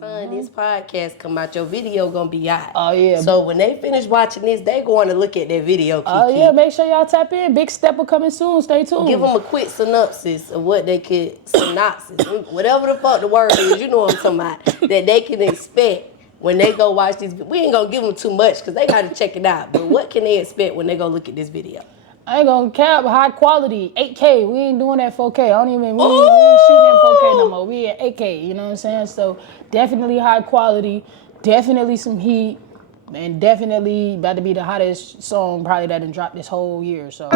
time this podcast come out, your video gonna be out. Oh, yeah. So when they finish watching this, they going to look at that video, Keke. Oh, yeah, make sure y'all tap in. Big stepper coming soon. Stay tuned. Give them a quick synopsis of what they could, whatever the fuck the word is, you know what I'm talking about, that they can expect when they go watch this. We ain't gonna give them too much because they gotta check it out. But what can they expect when they go look at this video? I ain't gonna cap, high quality, 8K. We ain't doing that 4K. We ain't shooting in 4K no more. We at 8K, you know what I'm saying? So definitely high quality, definitely some heat, and definitely about to be the hottest song probably that done dropped this whole year. So.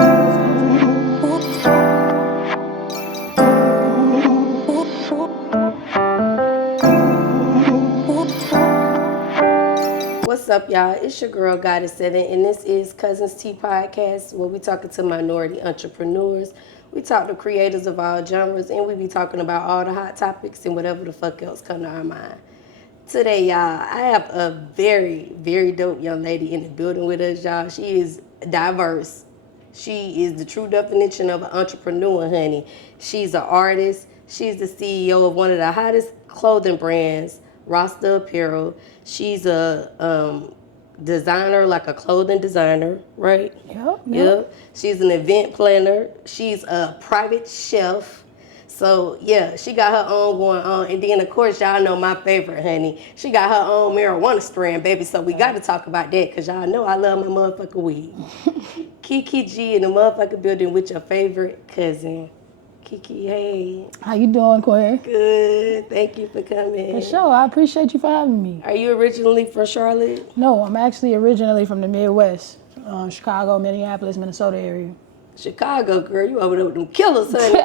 What's up, y'all? It's your girl, Goddess 7, and this is Cuzn Tea Podcast, where we talking to minority entrepreneurs. We talk to creators of all genres, and we be talking about all the hot topics and whatever the fuck else come to our mind. Today, y'all, I have a very, very dope young lady in the building with us, y'all. She is diverse. She is the true definition of an entrepreneur, honey. She's an artist. She's the CEO of one of the hottest clothing brands, Rasta Apperal. She's a designer, like a clothing designer, right? Yep. She's an event planner. She's a private chef. So, yeah, she got her own going on. And then, of course, y'all know my favorite, honey. She got her own marijuana strand, baby. So we got to talk about that because y'all know I love my motherfucking weed. Keke'S in the motherfucking building with your favorite cousin. Keke, hey. How you doing, Quinn? Good. Thank you for coming. For sure. I appreciate you for having me. Are you originally from Charlotte? No, I'm actually originally from the Midwest, Chicago, Minneapolis, Minnesota area. Chicago, girl. You over there with them killers, honey.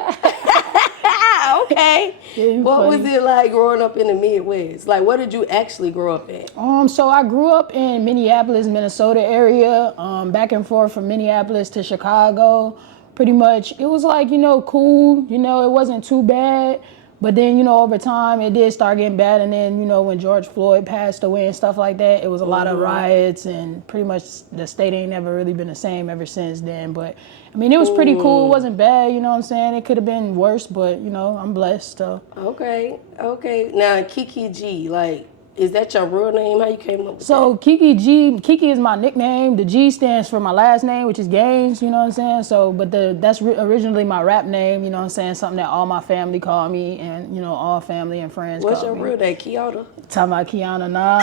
Okay. Yeah, what funny. was it like growing up in the Midwest? Like, what did you actually grow up at? So I grew up in Minneapolis, Minnesota area, back and forth from Minneapolis to Chicago. Pretty much, it was like, cool, it wasn't too bad. But then, over time, it did start getting bad. And then, when George Floyd passed away and stuff like that, it was a lot of riots. And pretty much the state ain't never really been the same ever since then. But, I mean, it was pretty cool. It wasn't bad, you know what I'm saying? It could have been worse, but, I'm blessed. So. Okay. Now, Keke'S, like, is that your real name? How you came up with So that? Keke is my nickname. The G stands for my last name, which is Gaines, you know what I'm saying? So, but that's originally my rap name, you know what I'm saying? Something that all my family call me and, all family and friends What's call me. your real name, Kiana? Talking about Kiana, nah.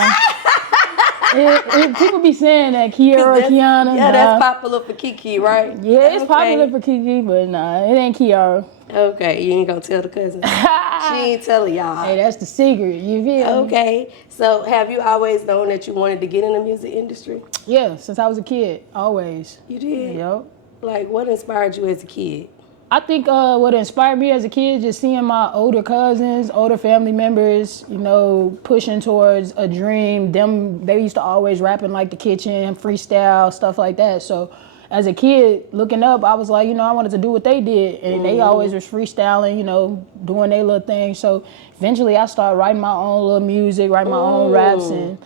People be saying that Kiara, Kiana. Yeah, that's popular for Keke, right? Yeah, it's popular for Keke, but nah, it ain't Kiara. Okay, you ain't gonna tell the cousin. She ain't telling y'all. Hey, that's the secret, you feel? Okay, so have you always known that you wanted to get in the music industry? Yeah, since I was a kid, always. You did? Yep. Like, what inspired you as a kid? I think what inspired me as a kid, just seeing my older cousins, older family members, pushing towards a dream. They used to always rap in like the kitchen, freestyle, stuff like that. So as a kid, looking up, I was like, I wanted to do what they did. And they always was freestyling, doing their little thing. So eventually I started writing my own little music, writing my own raps and,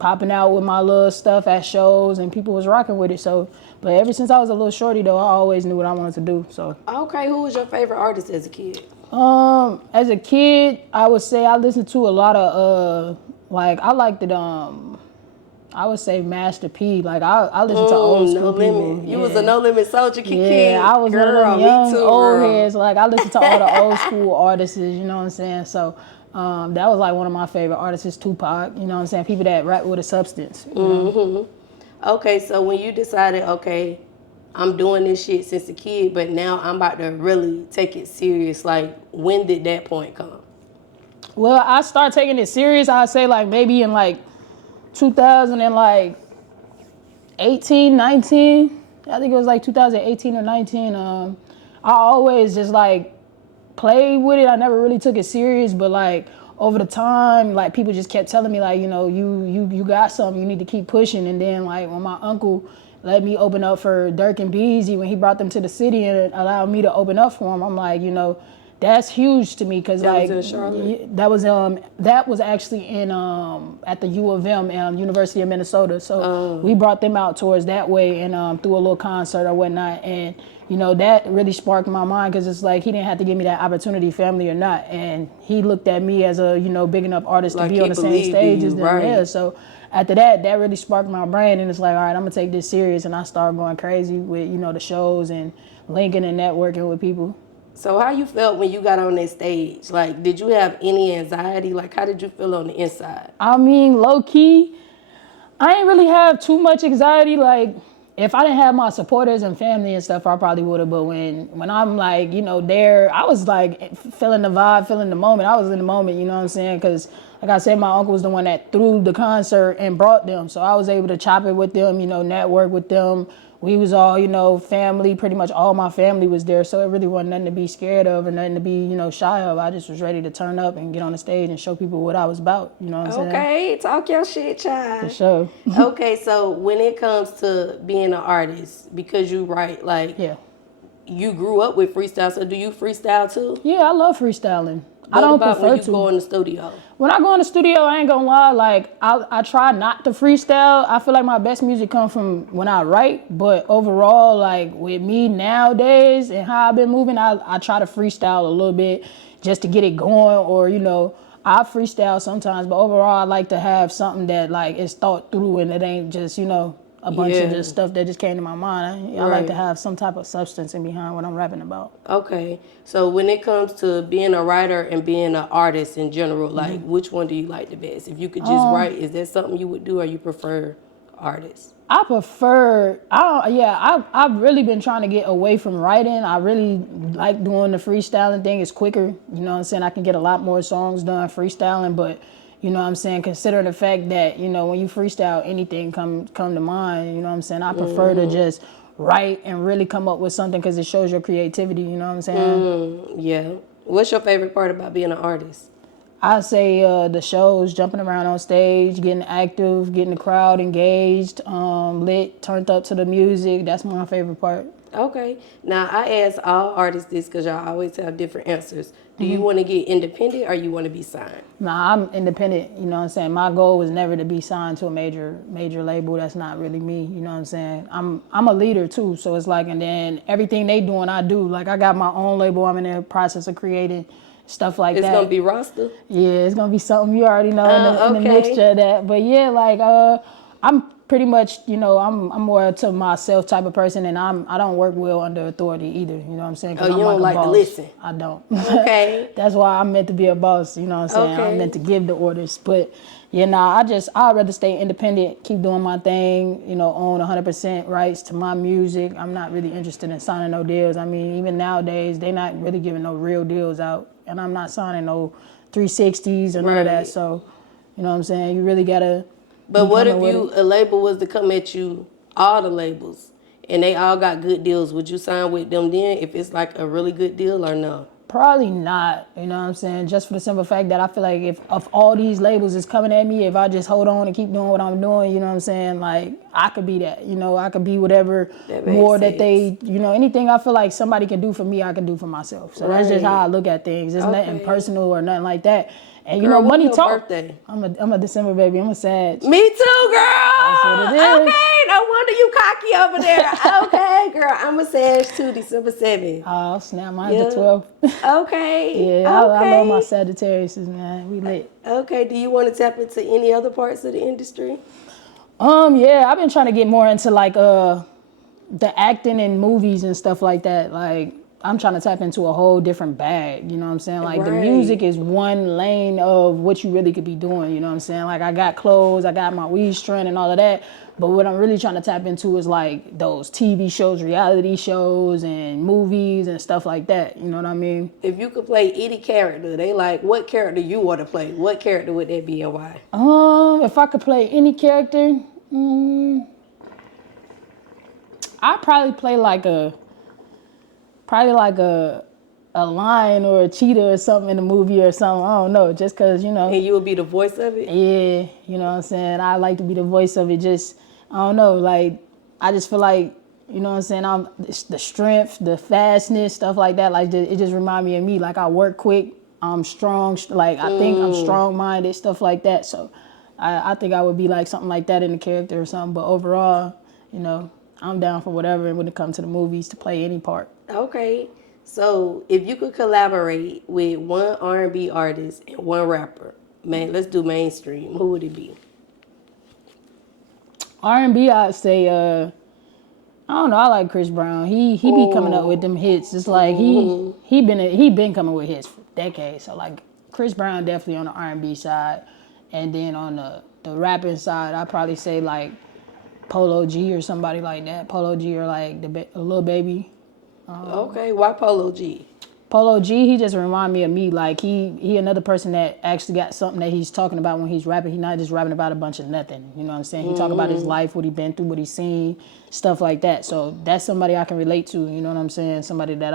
popping out with my little stuff at shows and people was rocking with it. So, but ever since I was a little shorty though, I always knew what I wanted to do. So. Okay, who was your favorite artist as a kid? As a kid, I would say I listened to a lot of I liked it. I would say Master P. Like I listened to old school people. You was a No Limit soldier, Keke. Yeah, I was one of them young old heads. Like I listened to all the old school artists. You know what I'm saying? So. That was like one of my favorite artists, Tupac, you know what I'm saying? People that rap with a substance. You know? Okay, so when you decided, okay, I'm doing this shit since a kid, but now I'm about to really take it serious, like, when did that point come? Well, I started taking it serious, I'd say like maybe in like 2018, 19. I think it was like 2018 or 19. I always just like, played with it. I never really took it serious, but like over the time, like people just kept telling me like, you got something, you need to keep pushing. And then like when my uncle let me open up for Durk and Beezy, when he brought them to the city and allowed me to open up for him, I'm like, that's huge to me because like was in Charlotte? That was actually in at the U of M, University of Minnesota. So we brought them out towards that way and through a little concert or whatnot. And you know, that really sparked my mind because it's like he didn't have to give me that opportunity, family or not. And he looked at me as a, you know, big enough artist Like to be on the same stage as them. right. Yeah, so after that, that really sparked my brain. And it's like, all right, I'm going to take this serious. And I started going crazy with, you know, the shows and linking and networking with people. So how you felt when you got on that stage? Like, did you have any anxiety? Like, how did you feel on the inside? I mean, low key, I ain't really have too much anxiety. Like, if I didn't have my supporters and family and stuff, I probably would have. But when I'm like, you know, there, I was like feeling the vibe, feeling the moment. I was in the moment, you know what I'm saying? Because, like I said, my uncle was the one that threw the concert and brought them. So I was able to chop it with them, you know, network with them. We was all, you know, family. Pretty much all my family was there. So it really wasn't nothing to be scared of or nothing to be, you know, shy of. I just was ready to turn up and get on the stage and show people what I was about. You know what I'm saying? Okay, talk your shit, child. For sure. Okay, so when it comes to being an artist, because you write, like, Yeah. you grew up with freestyle, so do you freestyle too? Yeah, I love freestyling. What I don't about prefer when you to. go in the studio? When I go in the studio, I ain't gonna lie, like, I try not to freestyle. I feel like my best music comes from when I write, but overall, like, with me nowadays and how I've been moving, I try to freestyle a little bit just to get it going, or, you know, I freestyle sometimes, but overall, I like to have something that, like, is thought through and it ain't just, you know, a bunch of just stuff that just came to my mind. I like to have some type of substance in behind what I'm rapping about. Okay, so when it comes to being a writer and being an artist in general, like, which one do you like the best? If you could just write, is that something you would do, or you prefer artists? I prefer, I've really been trying to get away from writing. I really like doing the freestyling thing. It's quicker, you know what I'm saying? I can get a lot more songs done freestyling, but you know what I'm saying, considering the fact that, you know, when you freestyle, anything come to mind, you know what I'm saying? I prefer to just write and really come up with something because it shows your creativity, you know what I'm saying? Yeah. What's your favorite part about being an artist? I say the shows, jumping around on stage, getting active, getting the crowd engaged, lit, turned up to the music. That's my favorite part. Okay. Now, I ask all artists this because y'all always have different answers. Do you want to get independent or you want to be signed? Nah, I'm independent, you know what I'm saying? My goal was never to be signed to a major label. That's not really me, you know what I'm saying? I'm a leader too, so it's like, and then everything they doing, I do. Like, I got my own label I'm in the process of creating, stuff like that. It's going to be Rasta? Yeah, it's going to be something you already know in the mixture of that. But yeah, like, I'm pretty much, you know, I'm more to myself type of person, and I don't work well under authority either. You know what I'm saying? Oh, you don't like to listen? I don't. Okay. That's why I'm meant to be a boss. You know what I'm saying? I'm meant to give the orders. But yeah, I'd rather stay independent, keep doing my thing. You know, own 100% rights to my music. I'm not really interested in signing no deals. I mean, even nowadays, they not really giving no real deals out, and I'm not signing no 360s or none of that. So, you know what I'm saying? You really gotta. But what if a label was to come at you, all the labels, and they all got good deals? Would you sign with them then if it's like a really good deal or no? Probably not, you know what I'm saying? Just for the simple fact that I feel like if all these labels is coming at me, if I just hold on and keep doing what I'm doing, you know what I'm saying? Like, I could be that, you know, I could be whatever more that they, you know, anything I feel like somebody can do for me, I can do for myself. So that's just how I look at things. It's nothing personal or nothing like that. And you know, money talk. Birthday? I'm a December baby. I'm a Sag. Me too, girl. That's what it is. Okay, no wonder you cocky over there. Okay, girl, I'm a Sag too, December 7th. Oh, snap, mine's the 12th. Okay. Yeah, I love my Sagittariuses, man. We lit. Okay, do you want to tap into any other parts of the industry? Yeah, I've been trying to get more into like the acting in movies and stuff like that. Like, I'm trying to tap into a whole different bag, you know what I'm saying? Like, the music is one lane of what you really could be doing, you know what I'm saying? Like, I got clothes, I got my weed strand and all of that, but what I'm really trying to tap into is, like, those TV shows, reality shows, and movies and stuff like that, you know what I mean? If you could play any character, they like, what character you want to play? What character would that be and why? If I could play any character, I'd probably play like a lion or a cheetah or something in the movie or something. I don't know, just because, you know. And you would be the voice of it? Yeah, you know what I'm saying? I like to be the voice of it. Just, I don't know, like, I just feel like, you know what I'm saying? I'm the strength, the fastness, stuff like that. Like, it just remind me of me. Like, I work quick, I'm strong, like, I think I'm strong-minded, stuff like that. So I think I would be like something like that in the character or something. But overall, you know, I'm down for whatever when it comes to the movies to play any part. Okay. So if you could collaborate with one R&B artist and one rapper, man, let's do mainstream. Who would it be? R&B, I'd say, I don't know. I like Chris Brown. He be coming up with them hits. It's like he been coming with hits for decades. So like Chris Brown definitely on the R&B side, and then on the rapping side, I'd probably say like Polo G or somebody like that. Polo G or like a Lil Baby. Okay, why Polo G? Polo G, he just remind me of me. Like he another person that actually got something that he's talking about when he's rapping. He's not just rapping about a bunch of nothing. You know what I'm saying? He talk about his life, what he been through, what he's seen, stuff like that. So that's somebody I can relate to. You know what I'm saying? Somebody that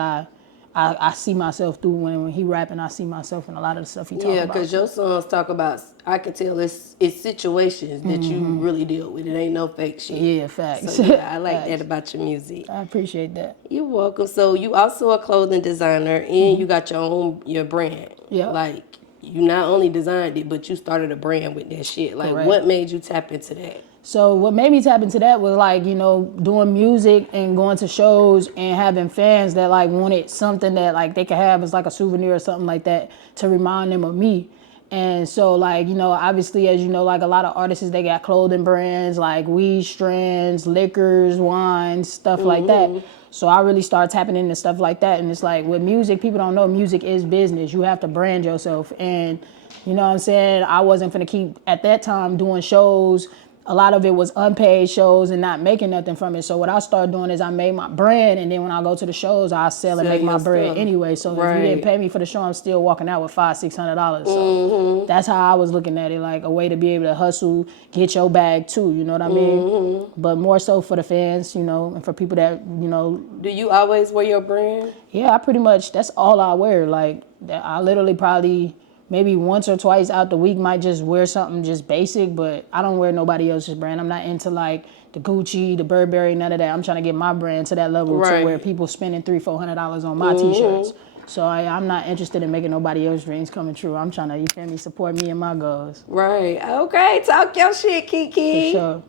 I see myself through when he rapping. I see myself in a lot of the stuff he talk about. Yeah, because your songs talk about, I can tell it's situations that you really deal with. It ain't no fake shit. Yeah, facts. So yeah, I like Facts. that about your music. I appreciate that. You're welcome. So you also a clothing designer and you got your brand. Yeah. Like you not only designed it, but you started a brand with that shit. Like Correct. what made you tap into that? So what made me tap into that was like, doing music and going to shows and having fans that like wanted something that like they could have as like a souvenir or something like that to remind them of me. And so like, obviously as you know, like a lot of artists, they got clothing brands like weed strands, liquors, wines, stuff like that. So I really started tapping into stuff like that. And it's like with music, people don't know music is business. You have to brand yourself. And you know what I'm saying? I wasn't finna keep at that time doing shows. A lot of it was unpaid shows and not making nothing from it. So what I started doing is I made my brand, and then when I go to the shows, I sell and make my bread anyway. So if you didn't pay me for the show, I'm still walking out with $500-$600. So that's how I was looking at it, like a way to be able to hustle, get your bag too. You know what I mean? But more so for the fans, and for people that Do you always wear your brand? Yeah, I pretty much. That's all I wear. Like I literally probably. Maybe once or twice out the week might just wear something just basic, but I don't wear nobody else's brand. I'm not into like the Gucci, the Burberry, none of that. I'm trying to get my brand to that level to where people spending $300-$400 on my t-shirts. So I'm not interested in making nobody else's dreams coming true. I'm trying to, you feel me, support me and my goals. Right. Okay. Talk your shit, Keke. For sure.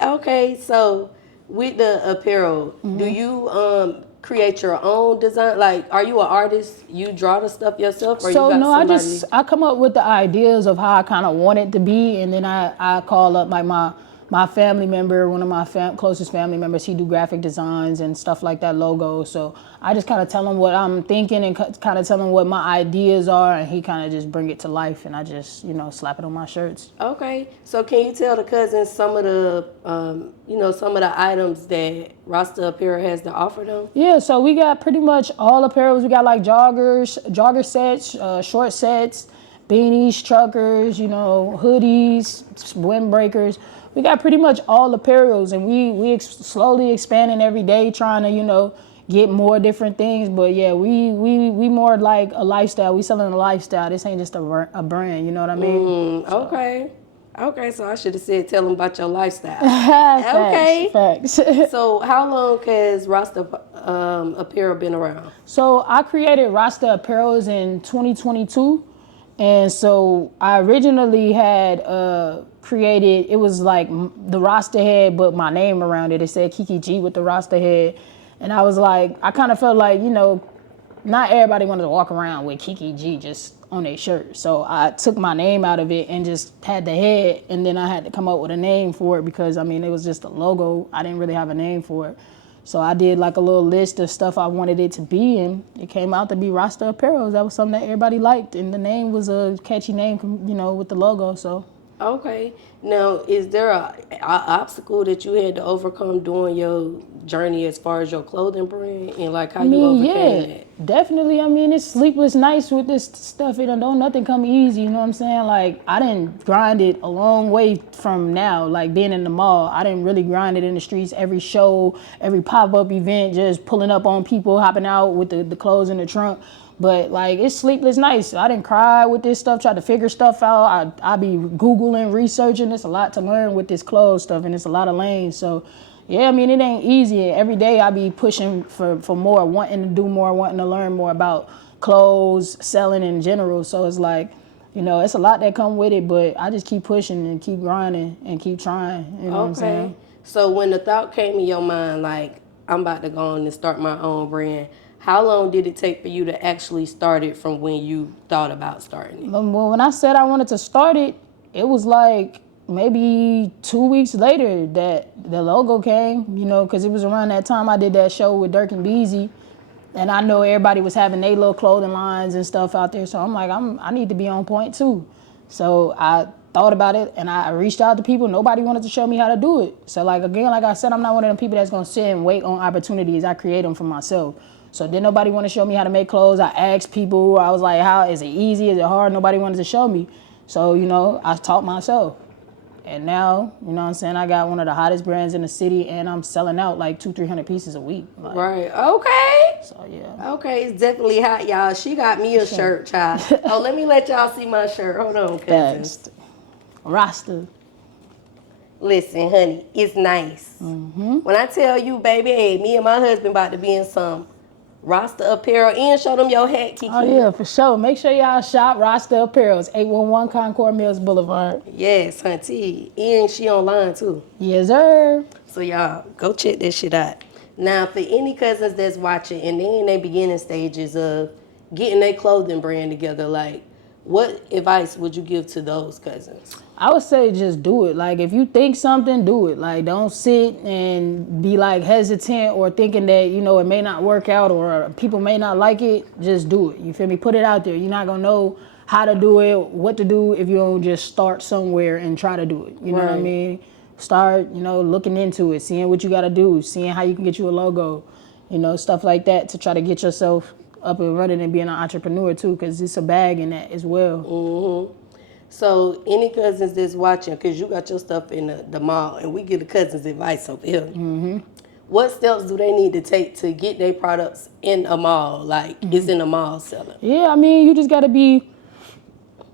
Okay. So with the apparel, do you create your own design? Like, are you an artist? You draw the stuff yourself, or So you got no, somebody? I come up with the ideas of how I kind of want it to be, and then I call up like my family member, one of my closest family members. He do graphic designs and stuff like that, logos. So I just kind of tell him what I'm thinking and kind of tell him what my ideas are, and he kind of just bring it to life, and I just slap it on my shirts. Okay. So can you tell the cousins some of the some of the items that Rasta Apperal has to offer them? Yeah, so we got pretty much all apparels. We got like jogger sets, short sets, beanies, truckers, hoodies, windbreakers. We got pretty much all apparels, and we slowly expanding every day, trying to get more different things. But yeah, we more like a lifestyle. We selling a lifestyle. This ain't just a brand. You know what I mean? Okay, so I should have said tell them about your lifestyle. Facts. So how long has Rasta Apperal been around? So I created Rasta Apparels in 2022. And so I originally had created, it was like the Rasta head, but my name around it. It said Keke'S with the Rasta head. And I was like, I kind of felt like, not everybody wanted to walk around with Keke'S just on their shirt. So I took my name out of it and just had the head. And then I had to come up with a name for it because, it was just a logo. I didn't really have a name for it. So I did like a little list of stuff I wanted it to be, and it came out to be Rasta Apparel. That was something that everybody liked, and the name was a catchy name, with the logo. So. Okay. Now, is there a obstacle that you had to overcome during your journey as far as your clothing brand, and like how you overcame that? Definitely. It's sleepless nights with this stuff. Don't nothing come easy. You know what I'm saying? Like I didn't grind it a long way from now. Like being in the mall, I didn't really grind it in the streets. Every show, every pop-up event, just pulling up on people, hopping out with the clothes in the trunk. But like it's sleepless nights. I didn't cry with this stuff, try to figure stuff out. I be Googling, researching. It's a lot to learn with this clothes stuff, and it's a lot of lanes. So yeah, it ain't easy. Every day I be pushing for more, wanting to do more, wanting to learn more about clothes, selling in general. So it's like, it's a lot that come with it, but I just keep pushing and keep grinding and keep trying. You know what I'm saying? So when the thought came in your mind, like, I'm about to go on and start my own brand, how long did it take for you to actually start it from when you thought about starting it? Well, when I said I wanted to start it, it was like maybe 2 weeks later that the logo came, you know, because it was around that time I did that show with Durk and Beezy. And I know everybody was having their little clothing lines and stuff out there. So I'm like, I need to be on point too. So I thought about it and I reached out to people. Nobody wanted to show me how to do it. So like, again, like I said, I'm not one of them people that's going to sit and wait on opportunities. I create them for myself. So did nobody want to show me how to make clothes? I asked people. I was like, how is it easy? Is it hard? Nobody wanted to show me. So, you know, I taught myself. And now, you know what I'm saying, I got one of the hottest brands in the city and I'm selling out like 200-300 pieces a week. Like, Right. Okay. so, yeah. Okay, it's definitely hot, y'all. She got me a shirt, child. Oh, let me let y'all see my shirt. Hold on, cousins. Thanks. Rasta. Listen, honey, it's nice. When I tell you, baby, hey, me and my husband about to be in some Rasta Apperal and show them your hat, Kiki. Oh, yeah, for sure. Make sure y'all shop Rasta Apparel. It's 811 Concord Mills Boulevard. Yes, hunty. And she online, too. Yes, sir. So, y'all, go check that shit out. Now, for any cousins that's watching and they in their beginning stages of getting their clothing brand together, like, what advice would you give to those cousins? I would say just do it. Like, if you think something, do it. Like, don't sit and be, like, hesitant or thinking that, you know, it may not work out or people may not like it. Just do it. You feel me? Put it out there. You're not going to know how to do it, what to do if you don't just start somewhere and try to do it. You know what I mean? Start, you know, looking into it, seeing what you got to do, seeing how you can get you a logo, you know, stuff like that to try to get yourself up and running and being an entrepreneur, too, because it's a bag in that as well. Mm-hmm. So any cousins that's watching, because you got your stuff in the mall, and we give the cousins advice over here. Mm-hmm. What steps do they need to take to get their products in a mall? Like, it's in a mall selling. Yeah, I mean, you just got to be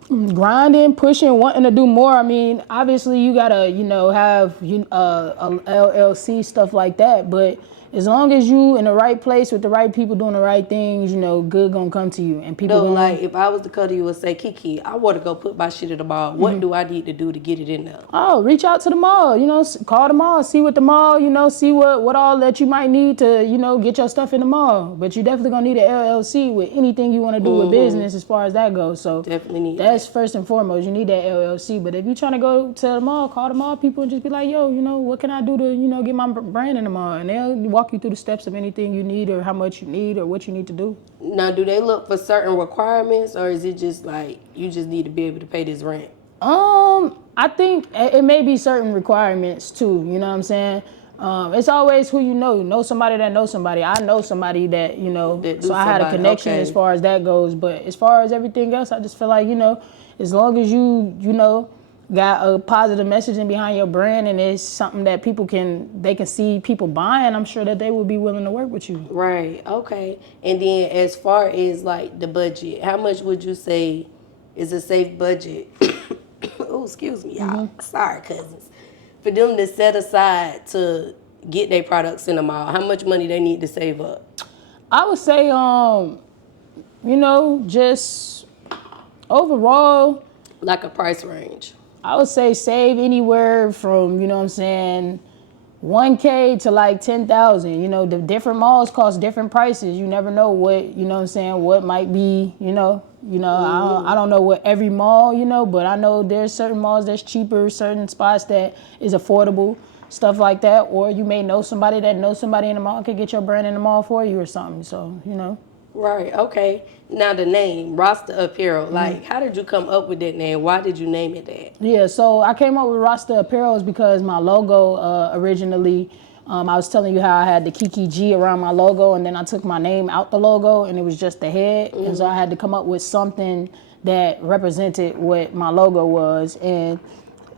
grinding, pushing, wanting to do more. I mean, obviously, you got to, you know, have a LLC, stuff like that. But as long as you in the right place with the right people doing the right things, you know, good gonna come to you. And people So, like, if I was to come to you and say, Kiki, I want to go put my shit at the mall, what do I need to do to get it in there? Oh, reach out to the mall, you know, call the mall, see what the mall, you know, see what all that you might need to, you know, get your stuff in the mall. But you definitely gonna need an LLC with anything you want to do with business as far as that goes. So Definitely need that's first and foremost, you need that LLC. But if you're trying to go to the mall, call the mall people and just be like, yo, you know, what can I do to, you know, get my brand in the mall? And they'll walk you through the steps of anything you need or how much you need or what you need to do. Now, do they look for certain requirements, or is it just like you just need to be able to pay this rent? I think it may be certain requirements too. You know what I'm saying? It's always who you know. You know somebody that knows somebody. I know somebody that, you know, so I had a connection as far as that goes. But as far as everything else, I just feel like, you know, as long as you know, got a positive messaging behind your brand and it's something that they can see people buying, I'm sure that they would be willing to work with you. Right. Okay. And then as far as like the budget, how much would you say is a safe budget? Oh, excuse me, y'all. Sorry, cousins. For them to set aside to get their products in the mall, how much money they need to save up? I would say, you know, just overall, Like a price range. I would say save anywhere from, you know what I'm saying, 1K to like 10,000. You know, the different malls cost different prices. You never know what, you know what I'm saying, what might be, you know, I don't know what every mall, you know, but I know there's certain malls that's cheaper, certain spots that is affordable, stuff like that. Or you may know somebody that knows somebody in the mall could get your brand in the mall for you or something. So, you know. Right. Okay. Now the name, Rasta Apperal. Like, how did you come up with that name? Why did you name it that? Yeah, so I came up with Rasta Apparel because my logo originally, I was telling you how I had the Keke'S around my logo, and then I took my name out the logo, and it was just the head. And so I had to come up with something that represented what my logo was and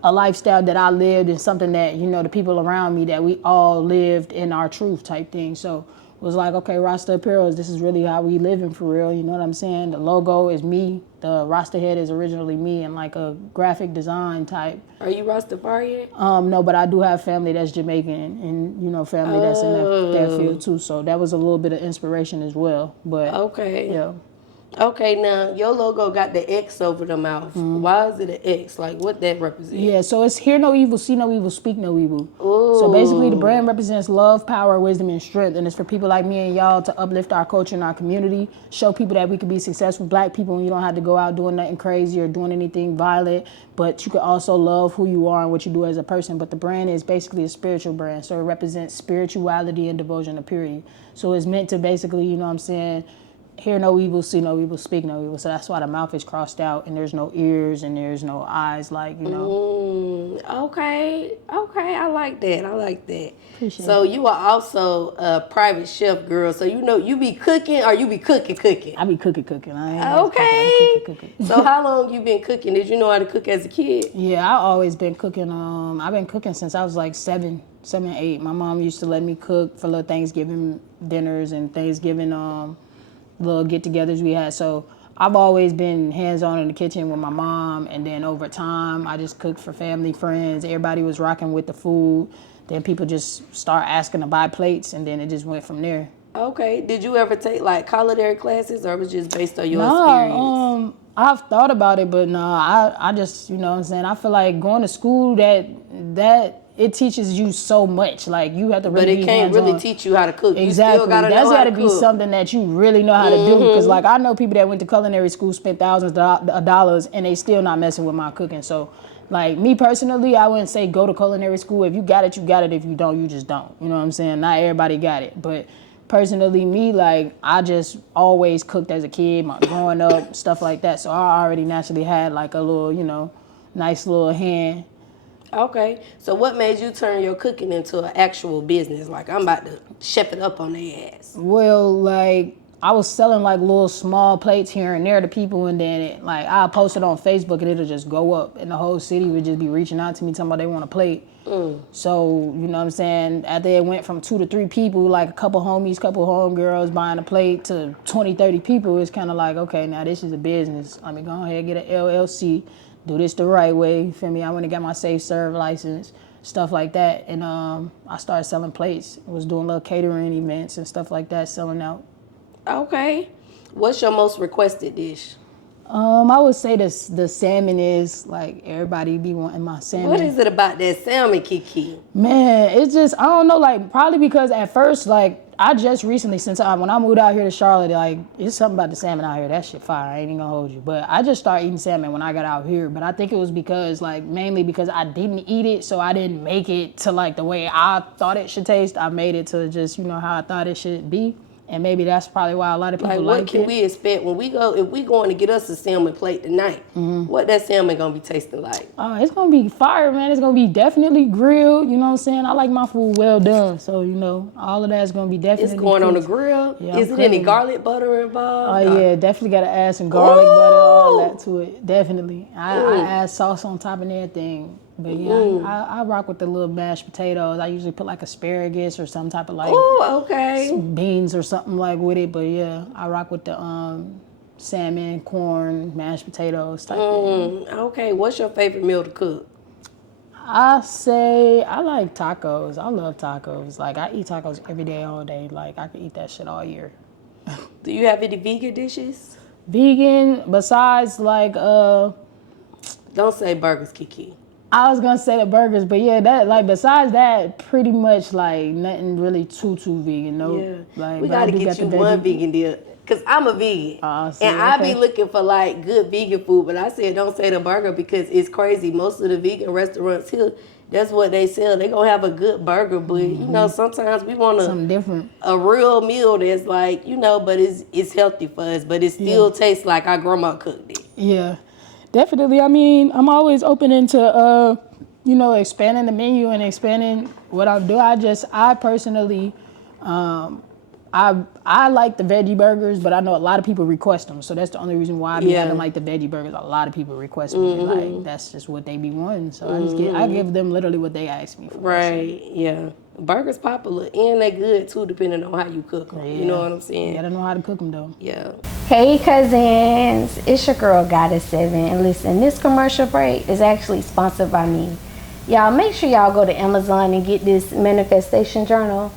a lifestyle that I lived and something that, you know, the people around me, that we all lived in our truth type thing. So it was like, okay, Rasta Apparel, this is really how we living for real. You know what I'm saying? The logo is me. The Rasta head is originally me and like a graphic design type. Are you Rastafarian? No, but I do have family that's Jamaican and, you know, family that's in that field too. So that was a little bit of inspiration as well. But Okay. yeah. Okay, now your logo got the X over the mouth. Why is it an X? Like, what that represents? Yeah, so it's hear no evil, see no evil, speak no evil. Ooh. So basically the brand represents love, power, wisdom, and strength. And it's for people like me and y'all to uplift our culture and our community, show people that we can be successful black people and you don't have to go out doing nothing crazy or doing anything violent, but you can also love who you are and what you do as a person. But the brand is basically a spiritual brand. So it represents spirituality and devotion to purity. So it's meant to basically, you know what I'm saying, hear no evil, see no evil, speak no evil. So that's why the mouth is crossed out and there's no ears and there's no eyes, like, you know. Okay, I like that. Appreciate so you are also a private chef, girl. So you know you be cooking or you be cooking? I be cooking. Okay. Cooking. So how long you been cooking? Did you know how to cook as a kid? Yeah, I always been cooking. I've been cooking since I was like 7, 8. My mom used to let me cook for little Thanksgiving dinners and Thanksgiving little get-togethers we had. So I've always been hands-on in the kitchen with my mom, and then over time I just cooked for family, friends. Everybody was rocking with the food. Then people just start asking to buy plates, and then it just went from there. Okay. Did you ever take like culinary classes, or it was just based on your experience? I've thought about it, but I just, you know what I'm saying, I feel like going to school that it teaches you so much. Like, you have to really be hands-on. But it can't really teach you how to cook. Exactly. You still gotta know how to be cook. something that you really know how to do. Because, like, I know people that went to culinary school, spent thousands of dollars, and they still not messing with my cooking. So, like, me personally, I wouldn't say go to culinary school. If you got it, you got it. If you don't, you just don't. You know what I'm saying? Not everybody got it. But personally, me, like, I just always cooked as a kid, growing up, stuff like that. So I already naturally had, like, a little, you know, nice little hand. Okay, so what made you turn your cooking into an actual business? Like, I'm about to chef it up on their ass. Well, like, I was selling like little small plates here and there to people, and then I'll post it on Facebook and it'll just go up, and the whole city would just be reaching out to me talking about they want a plate. So, you know what I'm saying, after it went from 2 to 3 people, like a couple homies, couple homegirls buying a plate, to 20, 30 people, it's kind of like, okay, now this is a business. Let me go ahead and get an LLC. Do this the right way, you feel me? I went and got my Safe Serve license, stuff like that, and I started selling plates. I was doing little catering events and stuff like that, selling out. Okay. What's your most requested dish? I would say the salmon is, like, everybody be wanting my salmon. What is it about that salmon, Kiki? Man, it's just, I don't know, like, probably because at first, like, I just recently, when I moved out here to Charlotte, like, it's something about the salmon out here. That shit fire. I ain't even gonna hold you. But I just started eating salmon when I got out here. But I think it was because, like, mainly because I didn't eat it, so I didn't make it to, like, the way I thought it should taste. I made it to just, you know, how I thought it should be. And maybe that's probably why a lot of people like it. What can we expect when we go, if we going to get us a salmon plate tonight, what that salmon gonna be tasting like? It's gonna be fire, man. It's gonna be definitely grilled, you know what I'm saying? I like my food well done, so, you know, all of that's gonna be definitely It's going on the cooked. grill? Yeah, Is it any garlic butter involved? Oh, yeah, definitely gotta add some garlic butter, all that to it, definitely. I add sauce on top and everything. But yeah, I rock with the little mashed potatoes. I usually put like asparagus or some type of like beans or something like with it. But yeah, I rock with the salmon, corn, mashed potatoes type thing. Okay, what's your favorite meal to cook? I say I like tacos. I love tacos. Like, I eat tacos every day, all day. Like, I can eat that shit all year. Do you have any vegan dishes? Vegan, besides like Don't say burgers, Kiki. I was gonna say the burgers, but yeah, that, like, besides that, pretty much like nothing really too vegan. No, Yeah. like, We gotta get you one vegan deal. Cause I'm a vegan, I be looking for like good vegan food. But I said don't say the burger because it's crazy. Most of the vegan restaurants here, that's what they sell. They gonna have a good burger, but you know sometimes we want something different, a real meal that's like, you know, but it's healthy for us, but it still tastes like our grandma cooked it. Yeah. Definitely. I mean, I'm always open into, you know, expanding the menu and expanding what I do. I personally, I like the veggie burgers, but I know a lot of people request them. So that's the only reason why I be having like the veggie burgers. A lot of people request them. Like, that's just what they be wanting. So I give them literally what they ask me for. Right. Yeah. Burgers popular and they good too, depending on how you cook them. You know what I'm saying? You gotta know how to cook them though. Yeah. Hey Cuzns, it's your girl Goddess7, and listen, this commercial break is actually sponsored by me. Y'all make sure y'all go to Amazon and get this manifestation journal.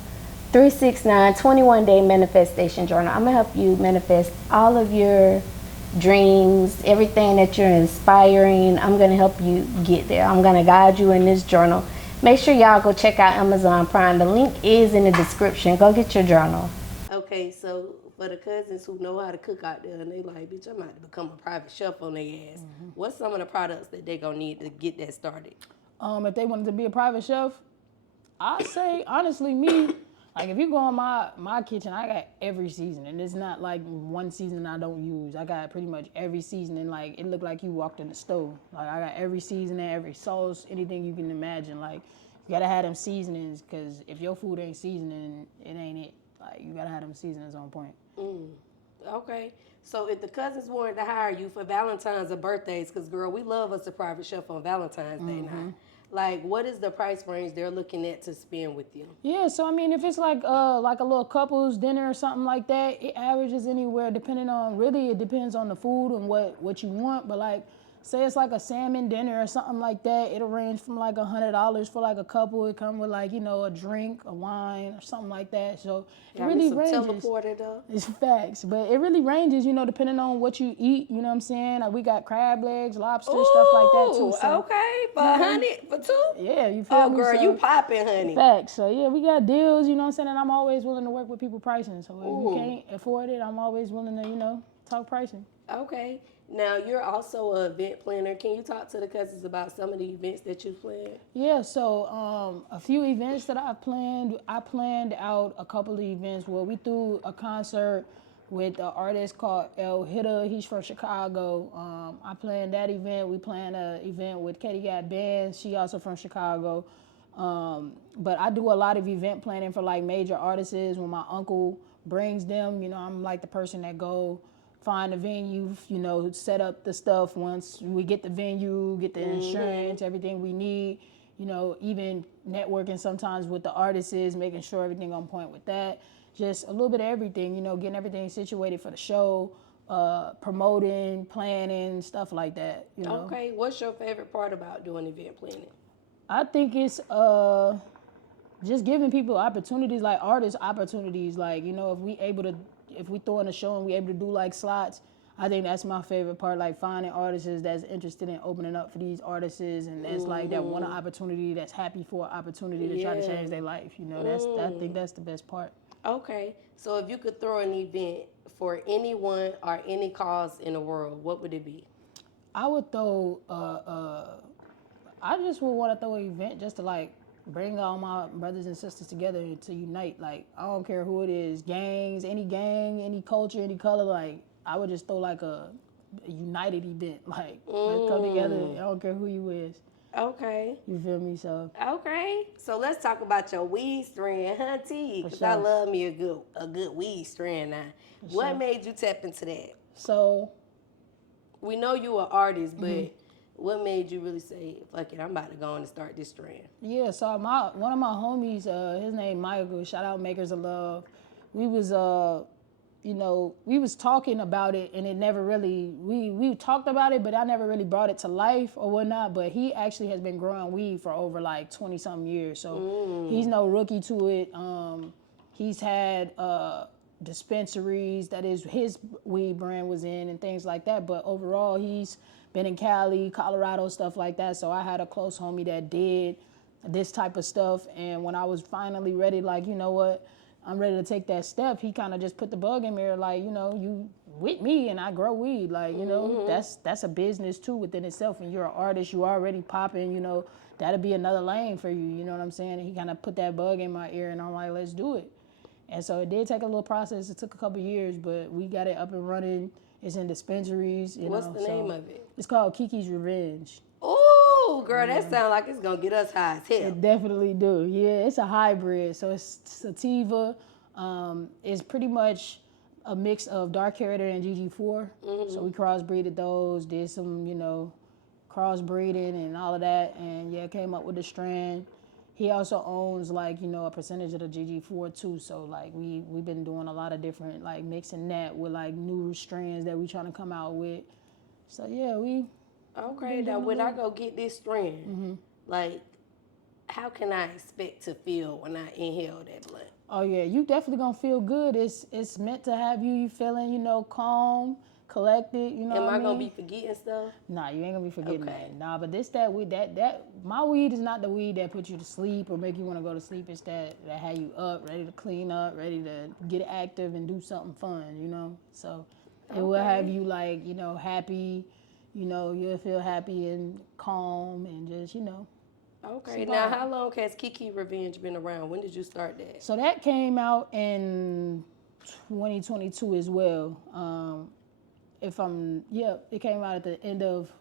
369 21-day manifestation journal. I'm gonna help you manifest all of your dreams, everything that you're inspiring. I'm gonna help you get there. I'm gonna guide you in this journal. Make sure y'all go check out Amazon Prime. The link is in the description. Go get your journal. Okay, so for the cousins who know how to cook out there and they like, bitch, I'm about to become a private chef on their ass. What's some of the products that they gonna need to get that started? If they wanted to be a private chef, I'd say honestly, me, like if you go on my kitchen, I got every seasoning. It's not like one seasoning I don't use. I got pretty much every seasoning. Like it looked like you walked in the stove. Like I got every seasoning, every sauce, anything you can imagine. Like you gotta have them seasonings, because if your food ain't seasoning, it ain't it. Like you gotta have them seasonings on point. Okay, so if the cousins wanted to hire you for Valentine's or birthdays, because girl, we love us a private chef on Valentine's Day night. Like, what is the price range they're looking at to spend with you? Yeah, so I mean, if it's like a little couples dinner or something like that, it averages anywhere depending on, really it depends on the food and what you want. But like, say it's like a salmon dinner or something like that, it'll range from like $100 for like a couple. It come with like, you know, a drink, a wine or something like that. So it Got really me some ranges. teleported up. It's facts, but it really ranges, you know, depending on what you eat. You know what I'm saying? Like we got crab legs, lobster, stuff like that too. So Okay, for 100 for two? yeah, you feel me? Girl, So, you popping, honey. facts. So yeah, we got deals, you know what I'm saying? And I'm always willing to work with people pricing. So if you Ooh. can't afford it, I'm always willing to, you know, talk pricing. Okay. Now, you're also an event planner. Can you talk to the cousins about some of the events that you've planned? Yeah, so a few events that I planned out a couple of events where we threw a concert with an artist called El Hitta. He's from Chicago. I planned that event. We planned an event with Keke'S. She also from Chicago. But I do a lot of event planning for like major artists. When my uncle brings them, you know, I'm like the person that go find the venue, you know, set up the stuff once we get the venue, get the insurance, everything we need, you know, even networking sometimes with the artists, making sure everything on point with that. Just a little bit of everything, you know, getting everything situated for the show, promoting, planning, stuff like that, you know. Okay. What's your favorite part about doing event planning? I think it's just giving people opportunities, like artists opportunities. Like, you know, if we throw in a show and we able to do like slots, I think that's my favorite part. Like finding artists that's interested in opening up for these artists, and that's like that one opportunity, that's happy for an opportunity to try to change their life. You know, I think that's the best part. Okay. So if you could throw an event for anyone or any cause in the world, what would it be? I would throw I just would want to throw an event just to like bring all my brothers and sisters together to unite. Like I don't care who it is, gangs, any culture, any color. Like I would just throw like a united event. Like let's come together. I don't care who you is. Okay. You feel me? So Okay. So let's talk about your weed strand, hunty. Because I sure. love me a good weed strand now. What made you tap into that? So We know you an artist, but what made you really say, fuck it, I'm about to go on and start this strand? yeah, so one of my homies, his name Michael, shout out Makers of Love. We was you know, we was talking about it, and it never really, we talked about it, but I never really brought it to life or whatnot. But he actually has been growing weed for over like 20 something years, so he's no rookie to it. He's had dispensaries that is his weed brand was in and things like that. But overall, he's been in Cali, Colorado, stuff like that. So I had a close homie that did this type of stuff, and when I was finally ready, like, you know what, I'm ready to take that step, he kind of just put the bug in me, like, you know, you with me and I grow weed, like, you know, that's a business too within itself, and you're an artist, you already popping, you know, that'll be another lane for you, you know what I'm saying? And he kind of put that bug in my ear, and I'm like, let's do it. And so it did take a little process. It took a couple years, but we got it up and running. It's in dispensaries. What's the name of it? It's called Keke'S Revenge. Ooh, girl, that sounds like it's going to get us high as hell. It definitely do. Yeah, it's a hybrid. So it's sativa. It's pretty much a mix of Dark Character and GG4. So we crossbreeded those, did some, you know, crossbreeding and all of that. And yeah, came up with the strand. He also owns, like, you know, a percentage of the GG4 too. So like we've been doing a lot of different, like, mixing that with like new strands that we trying to come out with. So yeah, we. Okay, now when I go get this strand, like, how can I expect to feel when I inhale that blunt? Oh yeah, you definitely gonna feel good. It's meant to have you feeling, calm, collected. You know Am what I I mean? gonna be forgetting stuff? Nah, you ain't gonna be forgetting Okay. that. Nah, but that weed, that my weed is not the weed that puts you to sleep or make you want to go to sleep. It's that have you up, ready to clean up, ready to get active and do something fun. So it will have you like, happy. You'll feel happy and calm and just, Okay. survive. Now, how long has Kiki Revenge been around? When did you start that? So that came out in 2022 as well. It came out at the end of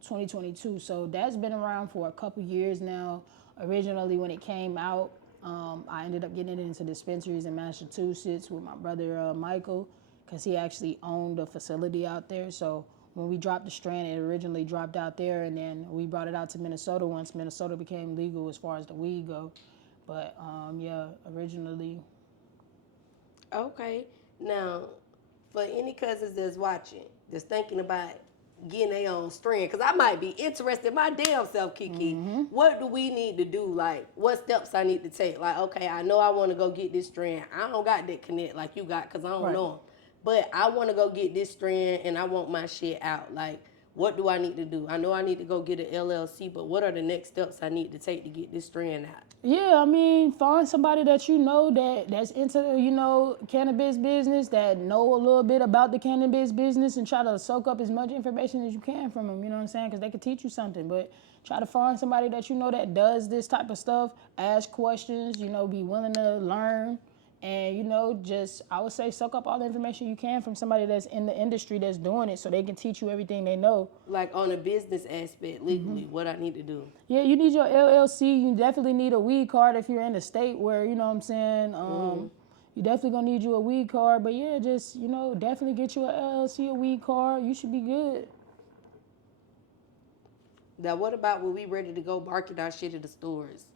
2022. So that's been around for a couple years now. Originally, when it came out, I ended up getting it into dispensaries in Massachusetts with my brother Michael, because he actually owned a facility out there. So when we dropped the Strand, it originally dropped out there, and then we brought it out to Minnesota once Minnesota became legal as far as the weed go. But originally. Okay. Now, for any cousins that's watching, that's thinking about getting their own strand, because I might be interested my damn self, Kiki. What do we need to do? Like, what steps I need to take? Like, okay, I know I want to go get this strand. I don't got that connect like you got, because I don't know 'em. But I want to go get this strand and I want my shit out. Like, what do I need to do? I know I need to go get an LLC, but what are the next steps I need to take to get this strand out? Yeah, I mean, find somebody that that's into, cannabis business, that know a little bit about the cannabis business, and try to soak up as much information as you can from them, you know what I'm saying? Because they could teach you something. But try to find somebody that that does this type of stuff, ask questions, be willing to learn. And, I would say soak up all the information you can from somebody that's in the industry that's doing it, so they can teach you everything they know. Like on a business aspect, legally, what I need to do. Yeah, you need your LLC. You definitely need a weed card if you're in a state where, you know what I'm saying, you definitely gonna need you a weed card. But yeah, just, definitely get you a LLC, a weed card. You should be good. Now, what about when we ready to go market our shit at the stores?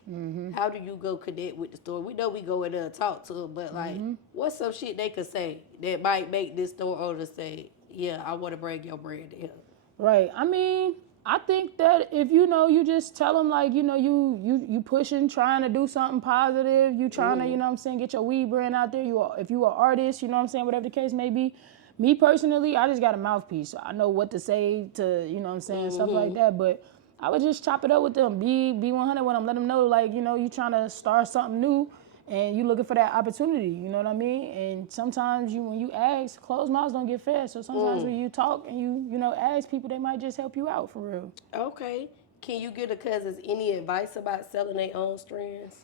How do you go connect with the store? We know we go in there and talk to them, but like, what's some shit they could say that might make this store owner say, yeah, I want to bring your brand in? Right. I mean, I think that if you just tell them like, you pushing, trying to do something positive, you trying to, what I'm saying, get your weed brand out there. If you are an artist, what I'm saying, whatever the case may be. Me personally, I just got a mouthpiece. I know what to say to, what I'm saying, stuff like that. But I would just chop it up with them, be 100 with them, let them know like, you trying to start something new. And you looking for that opportunity, you know what I mean? And sometimes when you ask, closed mouths don't get fed. So sometimes when you talk and you ask people, they might just help you out for real. Okay. Can you give the cousins any advice about selling their own strands?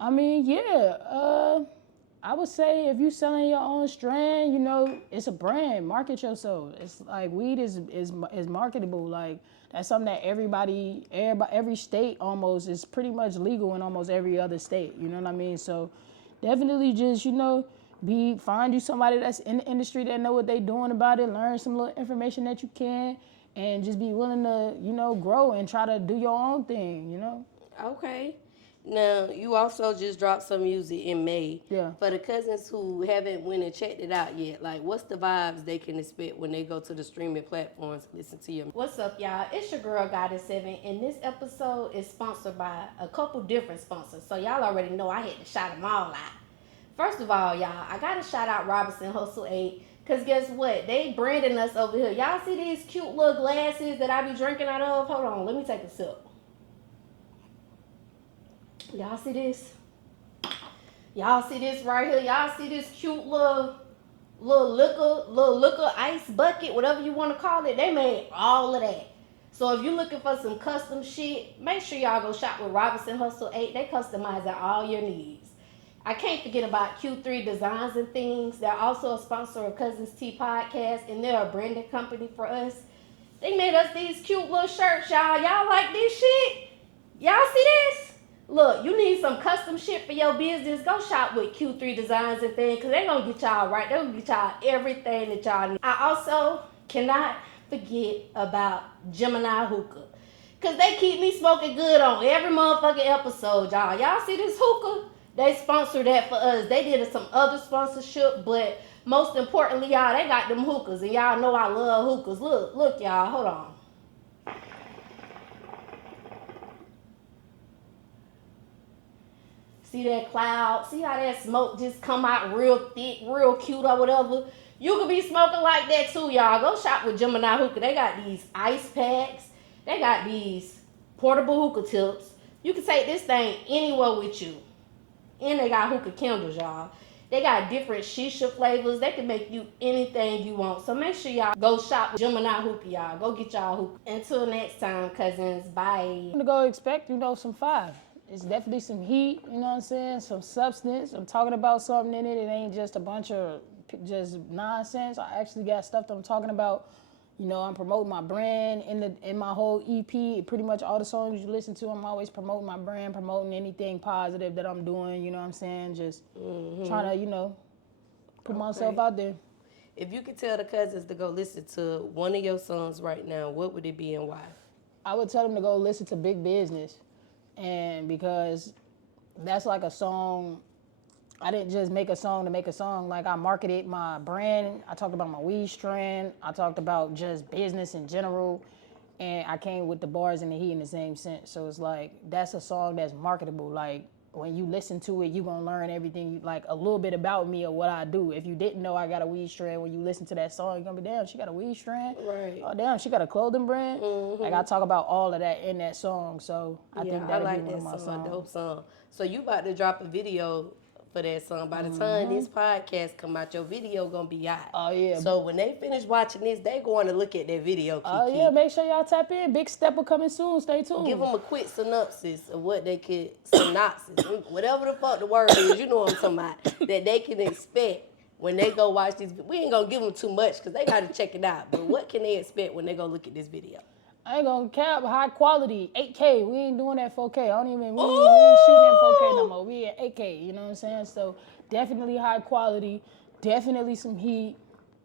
I mean, yeah. I would say if you selling your own strand, it's a brand. Market yourself. It's like weed is marketable. Like that's something that every state almost is pretty much legal in almost every other state. You know what I mean? So definitely just find you somebody that's in the industry that know what they doing about it. Learn some little information that you can, and just be willing to grow and try to do your own thing. Okay. Now, you also just dropped some music in May. Yeah. For the cousins who haven't went and checked it out yet, like, what's the vibes they can expect when they go to the streaming platforms and listen to you? What's up, y'all? It's your girl, Goddess7, and this episode is sponsored by a couple different sponsors. So y'all already know I had to shout them all out. First of all, y'all, I got to shout out Robinson Hustle 8, because guess what? They branding us over here. Y'all see these cute little glasses that I be drinking out of? Hold on, let me take a sip. Y'all see this? Y'all see this right here? Y'all see this cute little liquor ice bucket, whatever you want to call it? They made all of that. So if you're looking for some custom shit, make sure y'all go shop with Robinson Hustle 8. They customize all your needs. I can't forget about Q3 Designs and Things. They're also a sponsor of Cousin's Tea Podcast, and they're a branding company for us. They made us these cute little shirts, y'all. Y'all like this shit? Y'all see this? Look, you need some custom shit for your business, go shop with Q3 Designs and Things, because they're going to get y'all right. They're going to get y'all everything that y'all need. I also cannot forget about Geminiih Hookah, because they keep me smoking good on every motherfucking episode, y'all. Y'all see this hookah? They sponsored that for us. They did some other sponsorship, but most importantly, y'all, they got them hookahs, and y'all know I love hookahs. Look, y'all, hold on. See that cloud? See how that smoke just come out real thick, real cute or whatever? You could be smoking like that too, y'all. Go shop with Gemini Hookah. They got these ice packs. They got these portable hookah tips. You can take this thing anywhere with you. And they got hookah candles, y'all. They got different shisha flavors. They can make you anything you want. So make sure y'all go shop with Gemini Hookah, y'all. Go get y'all hookah. Until next time, cousins. Bye. To go expect, some fire. It's definitely some heat, you know what I'm saying? Some substance. I'm talking about something in it. It ain't just a bunch of just nonsense. I actually got stuff that I'm talking about. I'm promoting my brand in my whole EP. Pretty much all the songs you listen to, I'm always promoting my brand, promoting anything positive that I'm doing, you know what I'm saying? Just trying to, put myself out there. If you could tell the cousins to go listen to one of your songs right now, what would it be and why? I would tell them to go listen to Big Business. And because that's like a song, I didn't just make a song to make a song. Like, I marketed my brand. I talked about my weed strand. I talked about just business in general. And I came with the bars and the heat in the same sense. So it's like, that's a song that's marketable. Like, when you listen to it, you're going to learn everything, like a little bit about me or what I do. If you didn't know I got a weed strand, when you listen to that song, you're going to be, damn, she got a weed strand? Right. Oh, damn, she got a clothing brand? Like, I talk about all of that in that song. So I think that'll like be one of my that song, songs. dope song. So you about to drop a video for that song. By the time this podcast come out, your video gonna be out. Oh, yeah. So when they finish watching this, they going to look at that video, Kiki. Oh, yeah, make sure y'all tap in. Big stepper coming soon. Stay tuned. Give them a quick synopsis of what they could, whatever the fuck the word is, you know what I'm talking about, that they can expect when they go watch this. We ain't gonna give them too much because they gotta check it out. But what can they expect when they go look at this video? I ain't gonna cap, high quality, 8K. We ain't doing that 4K. We ain't shooting that 4K no more. We at 8K, you know what I'm saying? So definitely high quality, definitely some heat,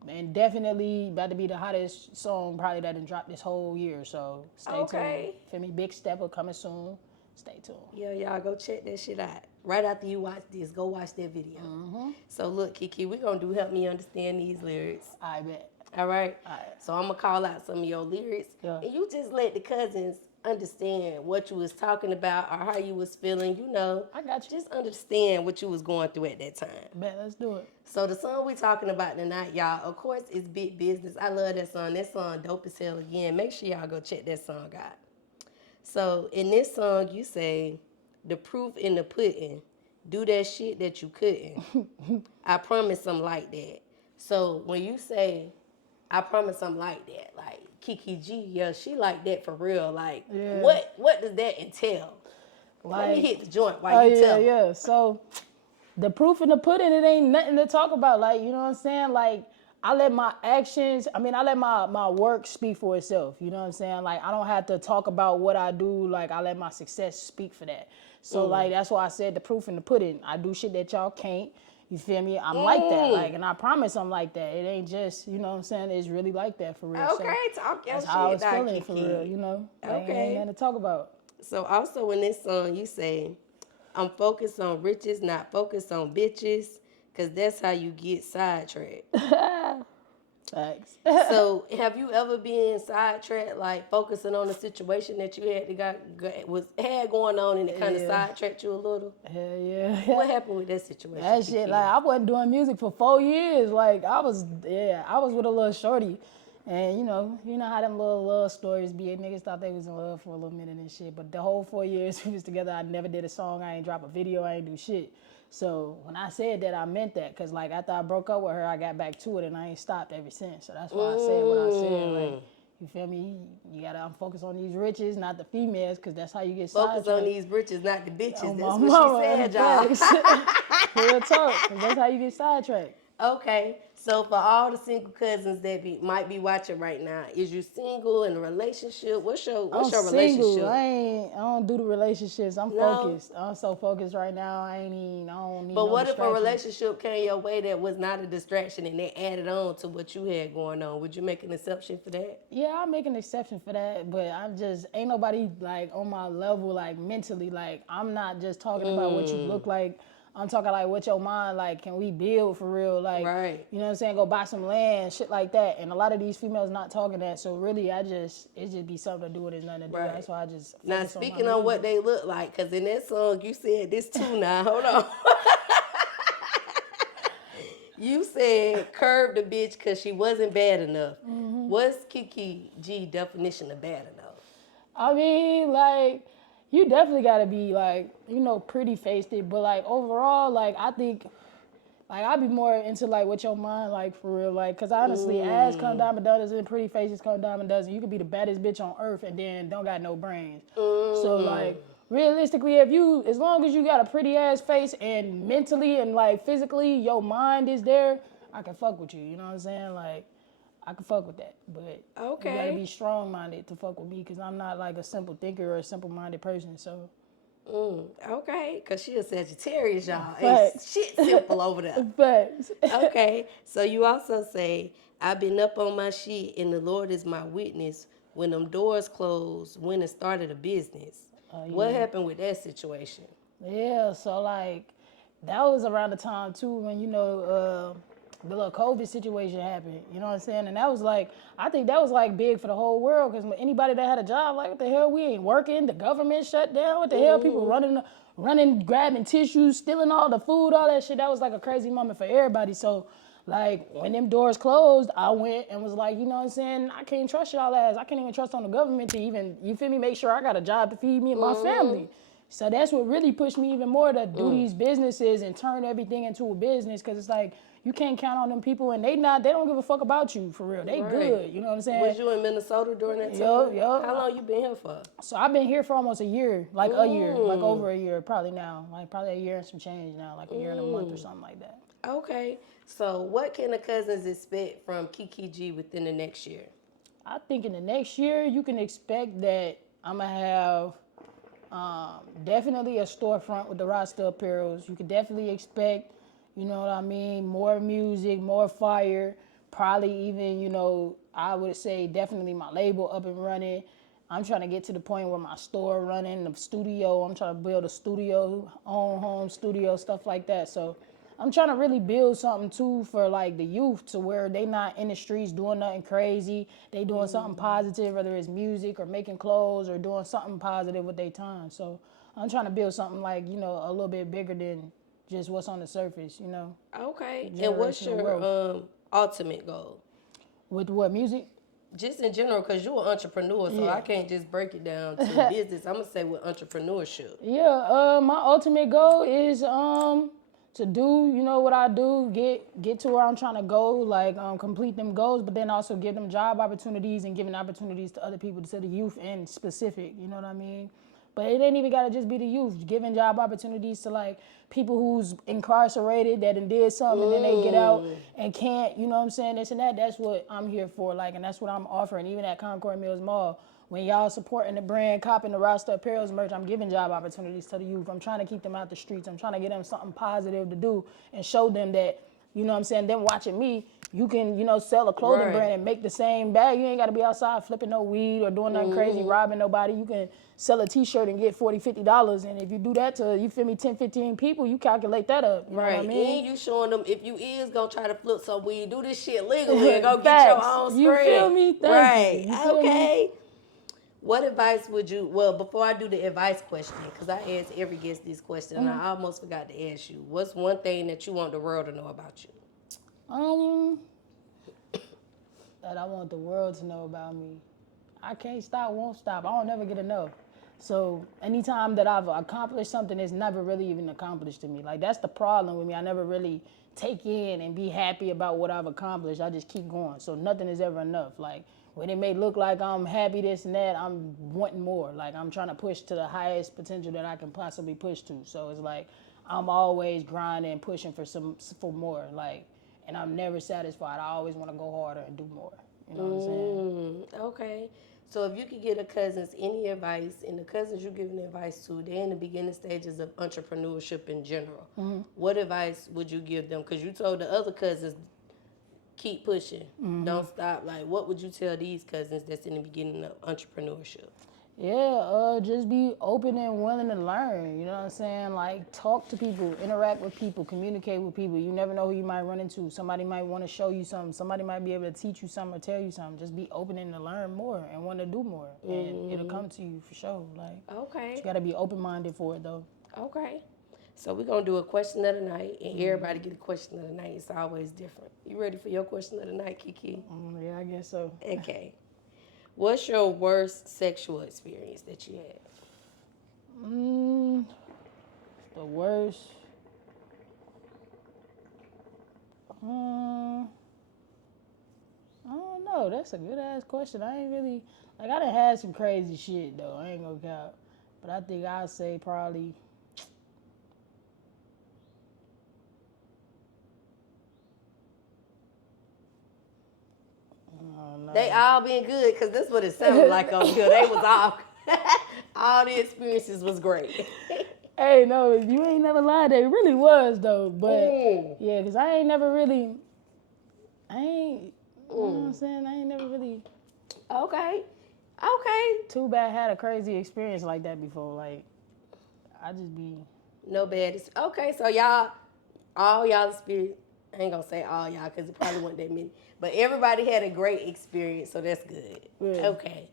and definitely about to be the hottest song probably that done dropped this whole year. So stay tuned. Feel me? Big stepper coming soon. Stay tuned. Yeah, y'all go check that shit out. Right after you watch this, go watch that video. So look, Kiki, we gonna do Help Me Understand These Lyrics. I bet. All right? All right. So I'm going to call out some of your lyrics. Yeah. And you just let the cousins understand what you was talking about or how you was feeling, I got you. Just understand what you was going through at that time. Bet, let's do it. So the song we talking about tonight, y'all, of course, is Big Business. I love that song. That song dope as hell again. Make sure y'all go check that song out. So in this song, you say, the proof in the pudding. Do that shit that you couldn't. I promise I'm like that. So when you say, I promise I'm like that. Like Kiki G, yeah, she like that for real. Like, what does that entail? Let me hit the joint while you tell me. Yeah. So the proof in the pudding, it ain't nothing to talk about. Like, you know what I'm saying? Like, I let my my work speak for itself. You know what I'm saying? Like, I don't have to talk about what I do. Like, I let my success speak for that. So, like, that's why I said the proof in the pudding. I do shit that y'all can't. You feel me? I'm like that. Like, and I promise I'm like that. It ain't just, you know what I'm saying? It's really like that for real. Okay, so talk your that's shit. How I was now, feeling Kiki. for real, you know? Like, Okay. ain't nothing to talk about. So also in this song, you say, I'm focused on riches, not focused on bitches, because that's how you get sidetracked. Thanks. So have you ever been sidetracked, like focusing on the situation that you had going on and it kind of sidetracked you a little? Hell yeah. What happened with that situation? That shit, like, I wasn't doing music for 4 years. Like, I was with a little shorty. And, you know how them little love stories be. Niggas thought they was in love for a little minute and shit. But the whole 4 years we was together, I never did a song. I ain't drop a video. I ain't do shit. So when I said that, I meant that. Because, like, after I broke up with her, I got back to it. And I ain't stopped ever since. So that's why I said what I said. Like, you feel me? I'm focused on these riches, not the females. Because that's how you get sidetracked. Focus on these riches, not the bitches. Oh, That's my what she said, y'all. Real talk. 'Cause that's how you get sidetracked. Okay, so for all the single cousins that might be watching right now, is you single in a relationship? What's your relationship? Single. I don't do the relationships. I'm focused. I'm so focused right now. I don't need. But no what if a distractions. relationship came your way that was not a distraction and they added on to what you had going on? Would you make an exception for that? Yeah, I'll make an exception for that. But I'm just ain't nobody like on my level, like mentally. Like, I'm not just talking about what you look like. I'm talking like, what's your mind? Like, can we build for real? Like, Right. you know what I'm saying? Go buy some land, shit like that. And a lot of these females not talking that. So really, it just be something to do with it, nothing to do. Right. That's why I just Now, focus on my speaking on what music. they look like, because in that song, you said this too now. Hold on. You said curve the bitch because she wasn't bad enough. What's Keke'S definition of bad enough? I mean, like, you definitely gotta be like, you know, pretty faced it, but like overall, like I think, like I'd be more into like what your mind like for real, like, cause honestly, ass come diamond dozen and pretty faces come diamond dozen. You could be the baddest bitch on earth and then don't got no brains. So like realistically, as long as you got a pretty ass face and mentally and like physically your mind is there, I can fuck with you. You know what I'm saying? Like, I can fuck with that, but you gotta be strong-minded to fuck with me because I'm not like a simple thinker or a simple-minded person. So, Okay, because she a Sagittarius, y'all. Ain't Facts. shit simple over there. but Okay, so you also say, I've been up on my shit and the Lord is my witness. When them doors closed, when it started a business. What happened with that situation? yeah, so like that was around the time too when the little COVID situation happened. You know what I'm saying? And that was like, I think that was like big for the whole world because anybody that had a job, like, what the hell, we ain't working. The government shut down. What the hell? People running, grabbing tissues, stealing all the food, all that shit. That was like a crazy moment for everybody. So, like, when them doors closed, I went and was like, you know what I'm saying? I can't trust y'all ass. I can't even trust on the government to even, you feel me, make sure I got a job to feed me and my family. So that's what really pushed me even more to do these businesses and turn everything into a business because it's like, you can't count on them people and they don't give a fuck about you for real. They good, you know what I'm saying? Was you in Minnesota during that time? Yup. How long you been here for? So I've been here for almost a year, like over a year, probably now. Like probably a year and some change now, like a year and a month or something like that. Okay, so what can the cousins expect from Keke'S within the next year? I think in the next year, you can expect that I'm going to have definitely a storefront with the Rasta apparels. You could definitely expect, you know what I mean, more music, more fire, probably even, you know, I would say definitely my label up and running. I'm trying to get to the point where my store running, the studio, I'm trying to build a studio, own home studio, stuff like that. So I'm trying to really build something too for like the youth to where they not in the streets doing nothing crazy. They doing something positive, whether it's music or making clothes or doing something positive with their time. So I'm trying to build something like, you know, a little bit bigger than just what's on the surface, you know. Okay, and what's Generational your wealth. ultimate goal? With what, music? Just in general, because you're an entrepreneur, so I can't just break it down to business. I'm going to say with entrepreneurship. Yeah, my ultimate goal is to do, you know, what I do, get to where I'm trying to go, like complete them goals, but then also give them job opportunities and giving opportunities to other people, to the youth in specific, you know what I mean? But it ain't even gotta just be the youth, giving job opportunities to like people who's incarcerated that did something and then they get out and can't, you know what I'm saying, this and that. That's what I'm here for, like, and that's what I'm offering, even at Concord Mills Mall. When y'all supporting the brand, copping the Rasta Apparel's merch, I'm giving job opportunities to the youth. I'm trying to keep them out the streets. I'm trying to get them something positive to do and show them that, you know what I'm saying, them watching me, you can, you know, sell a clothing brand and make the same bag. You ain't got to be outside flipping no weed or doing nothing crazy, robbing nobody. You can sell a T-shirt and get $40, $50. And if you do that to, you feel me, 10, 15 people, you calculate that up. You know what I mean? And you showing them if you is going to try to flip some weed, do this shit legally and go get your own spread. You feel me? Thank you. You feel Okay. What advice would you, well, before I do the advice question, because I ask every guest this question, and I almost forgot to ask you, what's one thing that you want the world to know about you? That I want the world to know about me. I can't stop, won't stop. I don't never get enough. So anytime that I've accomplished something, it's never really even accomplished to me. Like, that's the problem with me. I never really take in and be happy about what I've accomplished. I just keep going. So nothing is ever enough. Like, when it may look like I'm happy, this and that, I'm wanting more. Like, I'm trying to push to the highest potential that I can possibly push to. So it's like, I'm always grinding, pushing for more. Like, and I'm never satisfied. I always want to go harder and do more. You know what I'm saying? Okay. So if you could give the cousins any advice, and the cousins you're giving advice to, they're in the beginning stages of entrepreneurship in general. What advice would you give them? Because you told the other cousins, keep pushing, don't stop. Like, what would you tell these cousins that's in the beginning of entrepreneurship? Yeah, just be open and willing to learn. You know what I'm saying? Like, talk to people, interact with people, communicate with people. You never know who you might run into. Somebody might want to show you something. Somebody might be able to teach you something or tell you something. Just be open and to learn more and want to do more. And it'll come to you for sure. Like, Okay. you got to be open-minded for it, though. Okay. So we're going to do a question of the night, and everybody get a question of the night. It's always different. You ready for your question of the night, Kiki? Yeah, I guess so. Okay. What's your worst sexual experience that you had? The worst. I don't know. That's a good ass question. I ain't really like. I done had some crazy shit though. I ain't gonna count, but I think I'd say probably. I don't know. They all been good, because that's what it sounded like over here. They was all the experiences was great. Hey, no, you ain't never lied. They really was though, but yeah, cause I ain't never really. You know what I'm saying? I ain't never really. Okay. Too bad had a crazy experience like that before. Like, I just be. No bad. Okay, so y'all, all y'all experience, I ain't gonna say all y'all because it probably wasn't that many, but everybody had a great experience, so that's good. Yeah. Okay.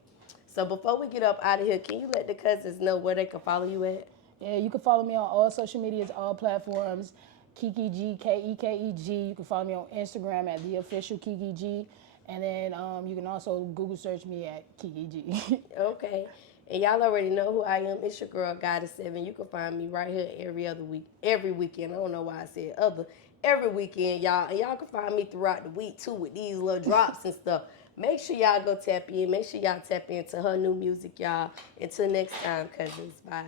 So before we get up out of here, can you let the cousins know where they can follow you at? Yeah, you can follow me on all social medias, all platforms. KekeG, Kekeg. You can follow me on Instagram at the official KekeG, and then you can also Google search me at KekeG. Okay. And y'all already know who I am. It's your girl, Goddess 7. You can find me right here every weekend. I don't know why I said other. Every weekend, y'all. And y'all can find me throughout the week, too, with these little drops and stuff. Make sure y'all go tap in. Make sure y'all tap into her new music, y'all. Until next time, cousins. Bye.